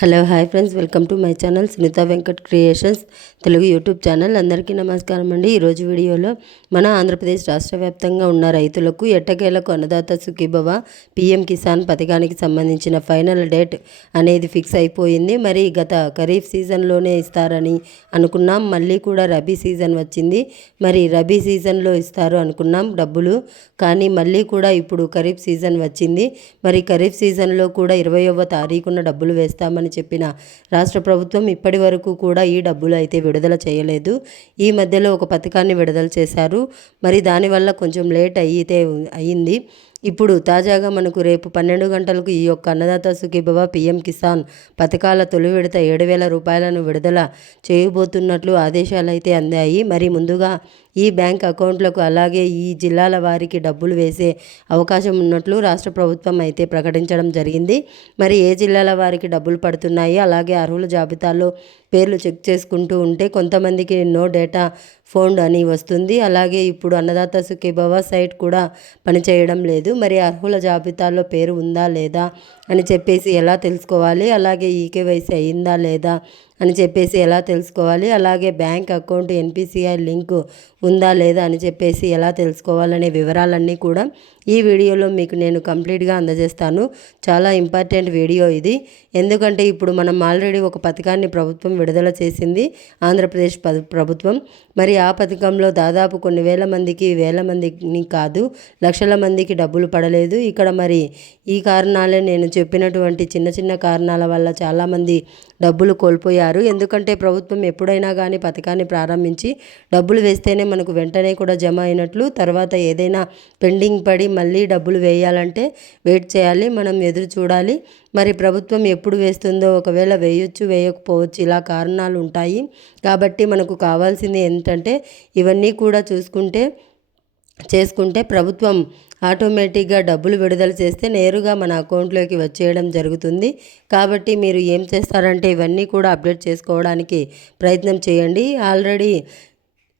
Hello hi friends. Welcome to my channel Sunitha Venkat creations Telugu YouTube channel. అందరికీ నమస్కారం అండి. ఈరోజు వీడియోలో మన ఆంధ్రప్రదేశ్ రాష్ట్ర వ్యాప్తంగా ఉన్న రైతులకు ఎట్టకేలకు అన్నదాత సుఖీభవ పిఎం కిసాన్ పథకానికి సంబంధించిన ఫైనల్ డేట్ అనేది ఫిక్స్ అయిపోయింది. మరి గత ఖరీఫ్ సీజన్లోనే ఇస్తారని అనుకున్నాం. మళ్ళీ కూడా రబీ సీజన్ వచ్చింది. మరి రబీ సీజన్లో ఇస్తారు అనుకున్నాం. డబ్బులు కానీ మళ్ళీ కూడా ఇప్పుడు ఖరీఫ్ సీజన్ వచ్చింది. మరి ఖరీఫ్ సీజన్లో కూడా ఇరవయవ తారీఖున డబ్బులు వేస్తామని చేస్తామని చెప్పిన రాష్ట్ర ప్రభుత్వం ఇప్పటి వరకు కూడా ఈ డబ్బులు అయితే విడుదల చేయలేదు. ఈ మధ్యలో ఒక పథకాన్ని విడుదల చేశారు. మరి దానివల్ల కొంచెం లేట్ అయితే అయ్యింది. ఇప్పుడు తాజాగా మనకు రేపు పన్నెండు గంటలకు ఈ యొక్క అన్నదాత సుఖీభవ పీఎం కిసాన్ పథకాల తొలి విడత ఏడు వేల రూపాయలను విడుదల చేయబోతున్నట్లు ఆదేశాలు అయితే అందాయి. మరి ముందుగా ఈ బ్యాంక్ అకౌంట్లకు అలాగే ఈ జిల్లాల వారికి డబ్బులు వేసే అవకాశం ఉన్నట్లు రాష్ట్ర ప్రభుత్వం అయితే ప్రకటించడం జరిగింది. మరి ఏ జిల్లాల వారికి డబ్బులు పడుతున్నాయి? అలాగే అర్హుల జాబితాలో పేర్లు చెక్ చేసుకుంటూ ఉంటే కొంతమందికి నో డేటా ఫోన్డ్ అని వస్తుంది. అలాగే ఇప్పుడు అన్నదాత సుఖీభవ సైట్ కూడా పనిచేయడం లేదు. మరి అర్హుల జాబితాలో పేరు ఉందా లేదా అని చెప్పేసి ఎలా తెలుసుకోవాలి? అలాగే ఈకేవైసీ అయిందా లేదా అని చెప్పేసి ఎలా తెలుసుకోవాలి? అలాగే బ్యాంక్ అకౌంట్ ఎన్పిసిఐ లింక్ ఉందా లేదా అని చెప్పేసి ఎలా తెలుసుకోవాలనే వివరాలన్నీ కూడా ఈ వీడియోలో మీకు నేను కంప్లీట్గా అందజేస్తాను. చాలా ఇంపార్టెంట్ వీడియో ఇది. ఎందుకంటే ఇప్పుడు మనం ఆల్రెడీ ఒక పథకాన్ని ప్రభుత్వం విడుదల చేసింది ఆంధ్రప్రదేశ్ ప్రభుత్వం. మరి ఆ పథకంలో దాదాపు కొన్ని వేల మందికి వేల మందిని కాదు లక్షల మందికి డబ్బులు పడలేదు. ఇక్కడ మరి ఈ కారణాలే నేను చెప్పినటువంటి చిన్న చిన్న కారణాల వల్ల చాలామంది డబ్బులు కోల్పోయారు. ఎందుకంటే ప్రభుత్వం ఎప్పుడైనా కానీ పథకాన్ని ప్రారంభించి డబ్బులు వేస్తేనే మనకు వెంటనే కూడా జమ అయినట్లు తర్వాత ఏదైనా పెండింగ్ పడి మళ్ళీ డబ్బులు వేయాలంటే వెయిట్ చేయాలి మనం ఎదురు చూడాలి. మరి ప్రభుత్వం ఎప్పుడు వేస్తుందో ఒకవేళ వేయొచ్చు వేయకపోవచ్చు ఇలా కారణాలు ఉంటాయి. కాబట్టి మనకు కావాల్సింది ఏంటంటే ఇవన్నీ కూడా చూసుకుంటే చేసుకుంటే ప్రభుత్వం ఆటోమేటిక్గా డబ్బులు విడుదల చేస్తే నేరుగా మన అకౌంట్లోకి వచ్చేయడం జరుగుతుంది. కాబట్టి మీరు ఏం చేస్తారంటే ఇవన్నీ కూడా అప్డేట్ చేసుకోవడానికి ప్రయత్నం చేయండి. ఆల్రెడీ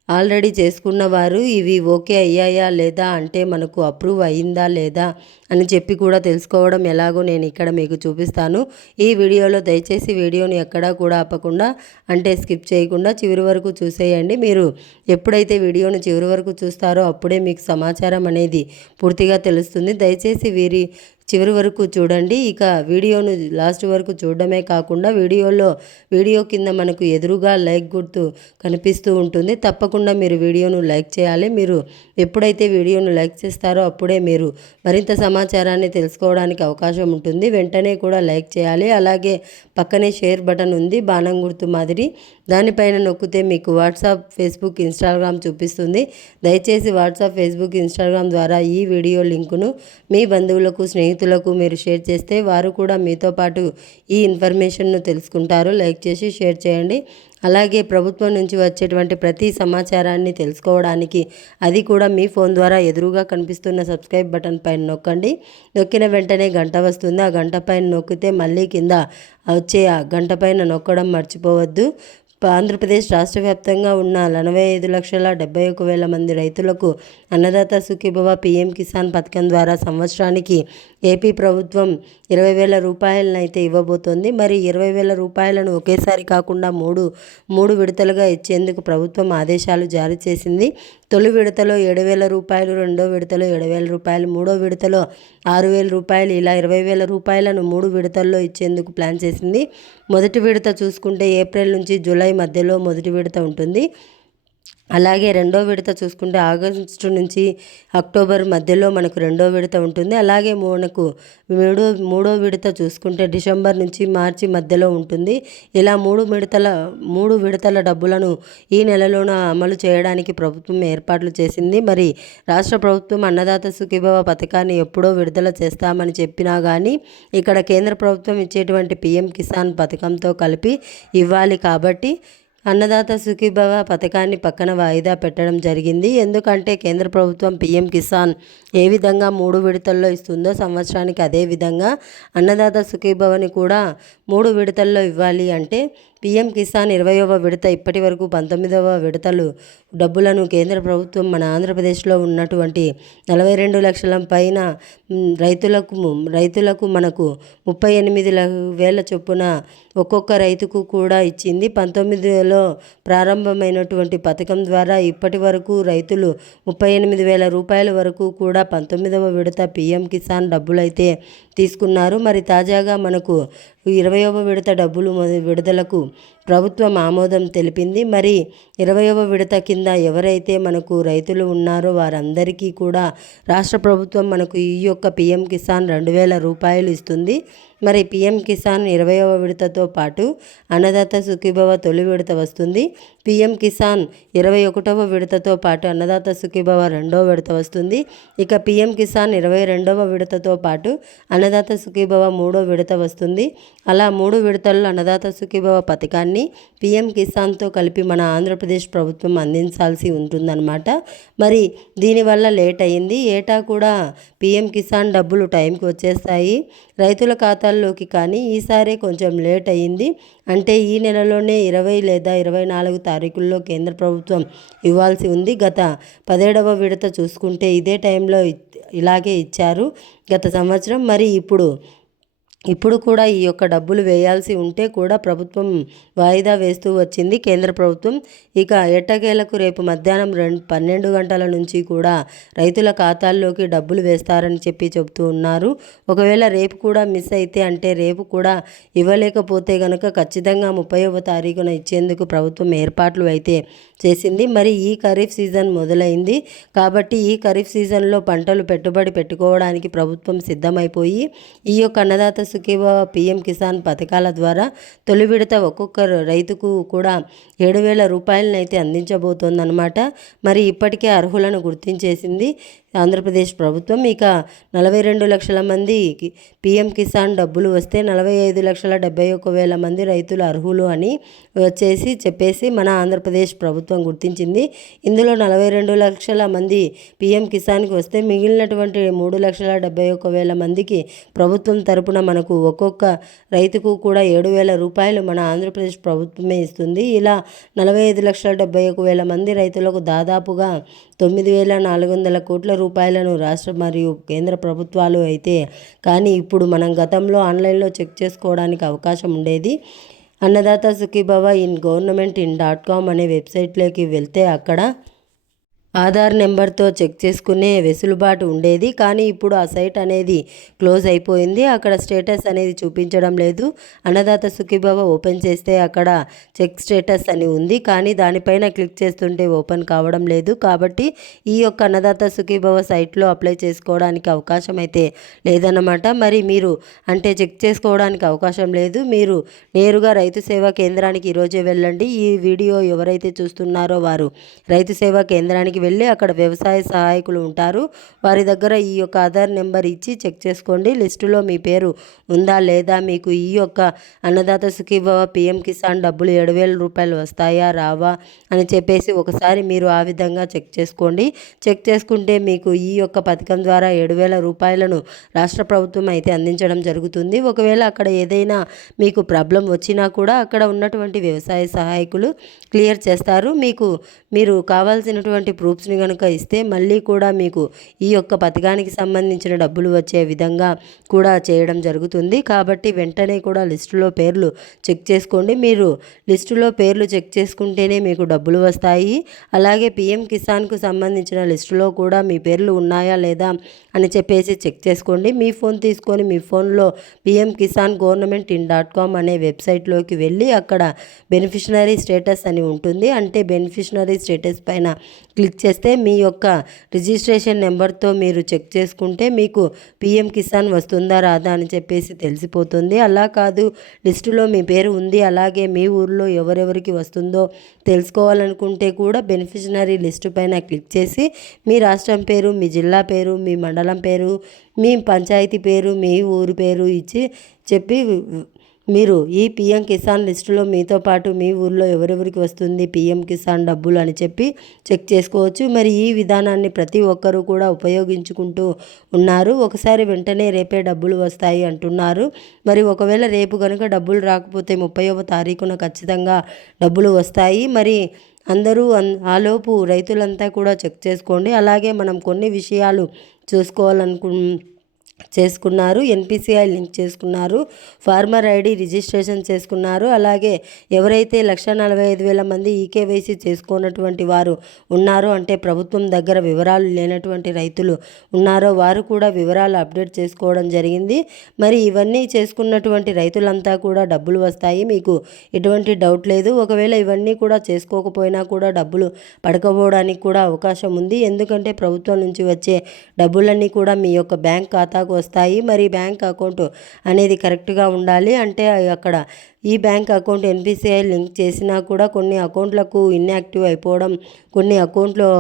ఆల్రెడీ చేసుకున్న వారు ఇవి ఓకే అయ్యాయా లేదా అంటే మనకు అప్రూవ్ అయిందా లేదా అని చెప్పి కూడా తెలుసుకోవడం ఎలాగో నేను ఇక్కడ మీకు చూపిస్తాను. ఈ వీడియోలో దయచేసి వీడియోని ఎక్కడా కూడా ఆపకుండా అంటే స్కిప్ చేయకుండా చివరి వరకు చూసేయండి. మీరు ఎప్పుడైతే వీడియోను చివరి వరకు చూస్తారో అప్పుడే మీకు సమాచారం అనేది పూర్తిగా తెలుస్తుంది. దయచేసి వీరి చివరి వరకు చూడండి. ఇక వీడియోను లాస్ట్ వరకు చూడడమే కాకుండా వీడియోలో వీడియో కింద మనకు ఎదురుగా లైక్ గుర్తు కనిపిస్తూ ఉంటుంది. తప్పకుండా మీరు వీడియోను లైక్ చేయాలి. మీరు ఎప్పుడైతే వీడియోను లైక్ చేస్తారో అప్పుడే మీరు మరింత సమాచారాన్ని తెలుసుకోవడానికి అవకాశం ఉంటుంది. వెంటనే కూడా లైక్ చేయాలి. అలాగే పక్కనే షేర్ బటన్ ఉంది బాణం గుర్తు మాదిరి. దానిపైన నొక్కితే మీకు వాట్సాప్ ఫేస్బుక్ ఇన్స్టాగ్రామ్ చూపిస్తుంది. దయచేసి వాట్సాప్ ఫేస్బుక్ ఇన్స్టాగ్రామ్ ద్వారా ఈ వీడియో లింకును మీ బంధువులకు స్నేహితులకు మీరు షేర్ చేస్తే వారు కూడా మీతో పాటు ఈ ఇన్ఫర్మేషన్ను తెలుసుకుంటారు. లైక్ చేసి షేర్ చేయండి. అలాగే ప్రభుత్వం నుంచి వచ్చేటువంటి ప్రతి సమాచారాన్ని తెలుసుకోవడానికి అది కూడా మీ ఫోన్ ద్వారా ఎదురుగా కనిపిస్తున్న సబ్స్క్రైబ్ బటన్ పైన నొక్కండి. నొక్కిన వెంటనే గంట వస్తుంది. ఆ గంట పైన నొక్కితే మళ్ళీ కింద వచ్చే ఆ గంట పైన నొక్కడం మర్చిపోవద్దు. ఆంధ్రప్రదేశ్ రాష్ట్ర వ్యాప్తంగా ఉన్న నలభై ఐదు లక్షల డెబ్బై ఒక వేల మంది రైతులకు అన్నదాత సుఖీభవ పీఎం కిసాన్ పథకం ద్వారా సంవత్సరానికి ఏపీ ప్రభుత్వం ఇరవై వేల రూపాయలను అయితే ఇవ్వబోతోంది. మరి ఇరవై వేల రూపాయలను ఒకేసారి కాకుండా మూడు మూడు విడతలుగా ఇచ్చేందుకు ప్రభుత్వం ఆదేశాలు జారీ చేసింది. తొలి విడతలో ఏడు వేల రూపాయలు రెండో విడతలో ఏడు వేల రూపాయలు మూడో విడతలో ఆరు వేల రూపాయలు ఇలా ఇరవై వేల రూపాయలను మూడు విడతల్లో ఇచ్చేందుకు ప్లాన్ చేసింది. మొదటి విడత చూసుకుంటే ఏప్రిల్ నుంచి జూలై మధ్యలో మొదటి విడత ఉంటుంది. అలాగే రెండో విడత చూసుకుంటే ఆగస్టు నుంచి అక్టోబర్ మధ్యలో మనకు రెండో విడత ఉంటుంది. అలాగే మనకు మూడో మూడో విడత చూసుకుంటే డిసెంబర్ నుంచి మార్చి మధ్యలో ఉంటుంది. ఇలా మూడు విడతల మూడు విడతల డబ్బులను ఈ నెలలోన అమలు చేయడానికి ప్రభుత్వం ఏర్పాట్లు చేసింది. మరి రాష్ట్ర ప్రభుత్వం అన్నదాత సుఖీభవ పథకాన్ని ఎప్పుడో విడుదల చేస్తామని చెప్పినా కానీ ఇక్కడ కేంద్ర ప్రభుత్వం ఇచ్చేటువంటి పిఎం కిసాన్ పథకంతో కలిపి ఇవ్వాలి కాబట్టి అన్నదాత సుఖీభవ పథకాన్ని పక్కన వాయిదా పెట్టడం జరిగింది. ఎందుకంటే కేంద్ర ప్రభుత్వం పీఎం కిసాన్ ఏ విధంగా మూడు విడతల్లో ఇస్తుందో సంవత్సరానికి అదే విధంగా అన్నదాత సుఖీభవని కూడా మూడు విడతల్లో ఇవ్వాలి అంటే పీఎం కిసాన్ ఇరవయవ విడత ఇప్పటి వరకు పంతొమ్మిదవ విడతలు. డబ్బులను కేంద్ర ప్రభుత్వం మన ఆంధ్రప్రదేశ్లో ఉన్నటువంటి నలభై రెండు లక్షల పైన రైతులకు రైతులకు మనకు ముప్పై ఎనిమిది వేల చొప్పున ఒక్కొక్క రైతుకు కూడా ఇచ్చింది. పంతొమ్మిదిలో ప్రారంభమైనటువంటి పథకం ద్వారా ఇప్పటి వరకు రైతులు ముప్పై ఎనిమిది వేల రూపాయల వరకు కూడా పంతొమ్మిదవ విడత పీఎం కిసాన్ డబ్బులైతే తీసుకున్నారు. మరి తాజాగా మనకు ఇరవయవ విడత డబ్బులు విడుదలకు ప్రభుత్వం ఆమోదం తెలిపింది. మరి ఇరవయవ విడత కింద ఎవరైతే మనకు రైతులు ఉన్నారో వారందరికీ కూడా రాష్ట్ర ప్రభుత్వం మనకు ఈ యొక్క పిఎం కిసాన్ రెండు వేల రూపాయలు ఇస్తుంది. మరి పిఎం కిసాన్ ఇరవయవ విడతతో పాటు అన్నదాత సుఖీభవ తొలి విడత వస్తుంది. పిఎం కిసాన్ ఇరవై ఒకటవ విడతతో పాటు అన్నదాత సుఖీభవ రెండవ విడత వస్తుంది. ఇక పిఎం కిసాన్ ఇరవై రెండవ విడతతో పాటు అన్నదాత సుఖీభవ మూడో విడత వస్తుంది. అలా మూడు విడతల్లో అన్నదాత సుఖీభవ పథకాన్ని పీఎం కిసాన్తో కలిపి మన ఆంధ్రప్రదేశ్ ప్రభుత్వం అందించాల్సి ఉంటుందన్నమాట. మరి దీనివల్ల లేట్ అయింది. ఏటా కూడా పీఎం కిసాన్ డబ్బులు టైంకి వచ్చేస్తాయి. రైతుల ఖాతాల్లోకి కానీ ఈసారి కొంచెం లేట్ అయింది. అంటే ఈ నెలలోనే ఇరవై లేదా ఇరవై నాలుగు తారీఖుల్లో కేంద్ర ప్రభుత్వం ఇవ్వాల్సి ఉంది. గత పదిహేడవ విడత చూసుకుంటే ఇదే టైంలో ఇలాగే ఇచ్చారు గత సంవత్సరం. మరి ఇప్పుడు ఇప్పుడు కూడా ఈ యొక్క డబ్బులు వేయాల్సి ఉంటే కూడా ప్రభుత్వం వాయిదా వేస్తూ వచ్చింది. కేంద్ర ప్రభుత్వం ఇక ఎట్టకేలకు రేపు మధ్యాహ్నం రెండు పన్నెండు గంటల నుంచి కూడా రైతుల ఖాతాల్లోకి డబ్బులు వేస్తారని చెప్పి చెబుతూ ఉన్నారు. ఒకవేళ రేపు కూడా మిస్ అయితే అంటే రేపు కూడా ఇవ్వలేకపోతే కనుక ఖచ్చితంగా ముప్పైవ తారీఖున ఇచ్చేందుకు ప్రభుత్వం ఏర్పాట్లు అయితే చేసింది. మరి ఈ ఖరీఫ్ సీజన్ మొదలైంది. కాబట్టి ఈ ఖరీఫ్ సీజన్లో పంటలు పెట్టుబడి పెట్టుకోవడానికి ప్రభుత్వం సిద్ధమైపోయి ఈ యొక్క అన్నదాత సుఖీవ పిఎం కిసాన్ పథకాల ద్వారా తొలి విడత ఒక్కొక్క రైతుకు కూడా ఏడు వేల రూపాయలను అయితే అందించబోతోందన్నమాట. మరి ఇప్పటికే అర్హులను గుర్తించేసింది ఆంధ్రప్రదేశ్ ప్రభుత్వం. ఇక నలభై రెండు లక్షల మంది పిఎం కిసాన్ డబ్బులు వస్తే నలభై ఐదు లక్షల డెబ్బై ఒక్క వేల మంది రైతులు అర్హులు అని వచ్చేసి చెప్పేసి మన ఆంధ్రప్రదేశ్ ప్రభుత్వం గుర్తించింది. ఇందులో నలభై రెండు లక్షల మంది పిఎం కిసాన్కి వస్తే మిగిలినటువంటి మూడు లక్షల డెబ్బై ఒక్క వేల మందికి ప్రభుత్వం తరపున మనకు ఒక్కొక్క రైతుకు కూడా ఏడు వేల రూపాయలు మన ఆంధ్రప్రదేశ్ ప్రభుత్వమే ఇస్తుంది. ఇలా నలభై ఐదు లక్షల డెబ్బై ఒక వేల మంది రైతులకు దాదాపుగా తొమ్మిది వేల నాలుగు వందల కోట్ల రూపాయలను రాష్ట్ర మరియు కేంద్ర ప్రభుత్వాలు అయితే కానీ ఇప్పుడు మనం గతంలో ఆన్లైన్లో చెక్ చేసుకోవడానికి అవకాశం ఉండేది. Annadata Sukhibhava in government in dot com అనే వెబ్సైట్లోకి వెళ్తే అక్కడ ఆధార్ నెంబర్తో చెక్ చేసుకునే వెసులుబాటు ఉండేది కానీ ఇప్పుడు ఆ సైట్ అనేది క్లోజ్ అయిపోయింది. అక్కడ స్టేటస్ అనేది చూపించడం లేదు. అన్నదాత సుఖీభవ ఓపెన్ చేస్తే అక్కడ చెక్ స్టేటస్ అని ఉంది కానీ దానిపైన క్లిక్ చేస్తుంటే ఓపెన్ కావడం లేదు. కాబట్టి ఈ యొక్క అన్నదాత సుఖీభవ సైట్లో అప్లై చేసుకోవడానికి అవకాశం అయితే లేదన్నమాట. మరి మీరు అంటే చెక్ చేసుకోవడానికి అవకాశం లేదు. మీరు నేరుగా రైతు సేవా కేంద్రానికి ఈరోజే వెళ్ళండి. ఈ వీడియో ఎవరైతే చూస్తున్నారో వారు రైతు సేవా కేంద్రానికి వెళ్ళి అక్కడ వ్యవసాయ సహాయకులు ఉంటారు. వారి దగ్గర ఈ యొక్క ఆధార్ నెంబర్ ఇచ్చి చెక్ చేసుకోండి. లిస్టులో మీ పేరు ఉందా లేదా? మీకు ఈ యొక్క అన్నదాత సుఖీభవ పిఎం కిసాన్ డబ్బులు ఏడు వేల రూపాయలు వస్తాయా? రావా? అని చెప్పేసి ఒకసారి మీరు ఆ విధంగా చెక్ చేసుకోండి. చెక్ చేసుకుంటే మీకు ఈ యొక్క పథకం ద్వారా ఏడు వేల రూపాయలను రాష్ట్ర ప్రభుత్వం అయితే అందించడం జరుగుతుంది. ఒకవేళ అక్కడ ఏదైనా మీకు ప్రాబ్లం వచ్చినా కూడా అక్కడ ఉన్నటువంటి వ్యవసాయ సహాయకులు క్లియర్ చేస్తారు. మీకు మీరు కావాల్సినటువంటి ప్రూఫ్స్ని కనుక ఇస్తే మళ్ళీ కూడా మీకు ఈ యొక్క పథకానికి సంబంధించిన డబ్బులు వచ్చే విధంగా కూడా చేయడం జరుగుతుంది. కాబట్టి వెంటనే కూడా లిస్టులో పేర్లు చెక్ చేసుకోండి. మీరు లిస్టులో పేర్లు చెక్ చేసుకుంటేనే మీకు డబ్బులు వస్తాయి. అలాగే పిఎం కిసాన్కు సంబంధించిన లిస్టులో కూడా మీ పేర్లు ఉన్నాయా లేదా అని చెప్పేసి చెక్ చేసుకోండి. మీ ఫోన్ తీసుకొని మీ ఫోన్లో PM Kisan government in dot com అనే వెబ్సైట్లోకి వెళ్ళి అక్కడ బెనిఫిషనరీ స్టేటస్ అని ఉంటుంది. అంటే బెనిఫిషనరీ స్టేటస్ పైన క్లిక్ చేస్తే మీ యొక్క రిజిస్ట్రేషన్ నెంబర్తో మీరు చెక్ చేసుకుంటే మీకు పిఎం కిసాన్ వస్తుందా రాదా అని చెప్పేసి తెలిసిపోతుంది. అలా కాదు లిస్టులో మీ పేరు ఉంది అలాగే మీ ఊర్లో ఎవరెవరికి వస్తుందో తెలుసుకోవాలనుకుంటే కూడా బెనిఫిషనరీ లిస్టు పైన క్లిక్ చేసి మీ రాష్ట్రం పేరు మీ జిల్లా పేరు మీ మండలం పేరు మీ పంచాయతీ పేరు మీ ఊరు పేరు ఇచ్చి చెప్పి మీరు ఈ పిఎం కిసాన్ లిస్టులో మీతో పాటు మీ ఊర్లో ఎవరెవరికి వస్తుంది పిఎం కిసాన్ డబ్బులు అని చెప్పి చెక్ చేసుకోవచ్చు. మరి ఈ విధానాన్ని ప్రతి ఒక్కరూ కూడా ఉపయోగించుకుంటూ ఉన్నారు. ఒకసారి వెంటనే రేపే డబ్బులు వస్తాయి అంటున్నారు. మరి ఒకవేళ రేపు కనుక డబ్బులు రాకపోతే ముప్పైవ తారీఖున ఖచ్చితంగా డబ్బులు వస్తాయి. మరి అందరూ అన్ ఆలోపు రైతులంతా కూడా చెక్ చేసుకోండి. అలాగే మనం కొన్ని విషయాలు చూసుకోవాలనుకు చేసుకున్నారు. ఎన్పిసిఐ లింక్ చేసుకున్నారు. ఫార్మర్ ఐడి రిజిస్ట్రేషన్ చేసుకున్నారు. అలాగే ఎవరైతే లక్ష నలభై ఐదు వేల మంది ఈకేవైసీ చేసుకున్నటువంటి వారు ఉన్నారో అంటే ప్రభుత్వం దగ్గర వివరాలు లేనటువంటి రైతులు ఉన్నారో వారు కూడా వివరాలు అప్డేట్ చేసుకోవడం జరిగింది. మరి ఇవన్నీ చేసుకున్నటువంటి రైతులంతా కూడా డబ్బులు వస్తాయి. మీకు ఎటువంటి డౌట్ లేదు. ఒకవేళ ఇవన్నీ కూడా చేసుకోకపోయినా కూడా డబ్బులు పడకపోవడానికి కూడా అవకాశం ఉంది. ఎందుకంటే ప్రభుత్వం నుంచి వచ్చే డబ్బులన్నీ కూడా మీ యొక్క బ్యాంక్ ఖాతాకు వస్తాయి మరి బ్యాంక్ అకౌంట్ అనేది కరెక్ట్గా ఉండాలి అంటే అక్కడ ఈ బ్యాంక్ అకౌంట్ ఎన్పిసిఐ లింక్ చేసినా కూడా కొన్ని అకౌంట్లకు ఇన్యాక్టివ్ అయిపోవడం కొన్ని అకౌంట్లో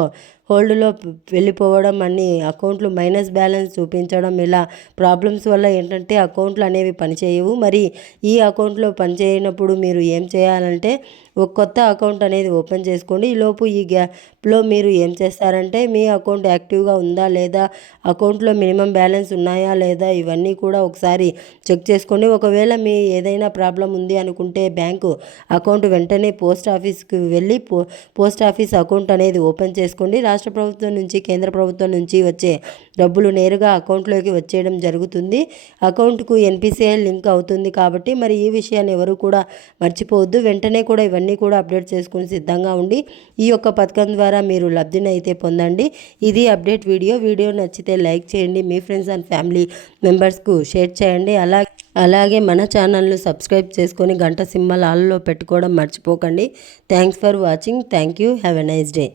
హోల్డ్లో వెళ్ళిపోవడం అన్ని అకౌంట్లు మైనస్ బ్యాలెన్స్ చూపించడం ఇలా ప్రాబ్లమ్స్ వల్ల ఏంటంటే అకౌంట్లు అనేవి పనిచేయవు. మరి ఈ అకౌంట్లో పనిచేయనప్పుడు మీరు ఏం చేయాలంటే ఒక కొత్త అకౌంట్ అనేది ఓపెన్ చేసుకోండి. ఈలోపు ఈ గ్యాప్లో మీరు ఏం చేస్తారంటే మీ అకౌంట్ యాక్టివ్గా ఉందా లేదా అకౌంట్లో మినిమం బ్యాలెన్స్ ఉన్నాయా లేదా ఇవన్నీ కూడా ఒకసారి చెక్ చేసుకోండి. ఒకవేళ మీ ఏదైనా ప్రాబ్లం ఉంది అనుకుంటే బ్యాంకు అకౌంట్ వెంటనే పోస్ట్ ఆఫీస్కి వెళ్ళి పో పోస్ట్ ఆఫీస్ అకౌంట్ అనేది ఓపెన్ చేసుకోండి. రాష్ట్ర ప్రభుత్వం నుంచి కేంద్ర ప్రభుత్వం నుంచి వచ్చే డబ్బులు నేరుగా అకౌంట్లోకి వచ్చేయడం జరుగుతుంది. అకౌంట్కు ఎన్పిసిఐ లింక్ అవుతుంది కాబట్టి మరి ఈ విషయాన్ని ఎవరు కూడా మర్చిపోవద్దు. వెంటనే కూడా ఇవన్నీ కూడా అప్డేట్ చేసుకుని సిద్ధంగా ఉండి ఈ యొక్క పథకం ద్వారా మీరు లబ్ధిని అయితే పొందండి. ఇది అప్డేట్ వీడియో. వీడియో నచ్చితే లైక్ చేయండి. మీ ఫ్రెండ్స్ అండ్ ఫ్యామిలీ మెంబర్స్కు షేర్ చేయండి. అలా అలాగే మన ఛానల్ను సబ్స్క్రైబ్ చేసుకొని గంట సింబల్ ఆల్లో పెట్టుకోవడం మర్చిపోకండి. Thanks for watching. Thank you. Have a nice day.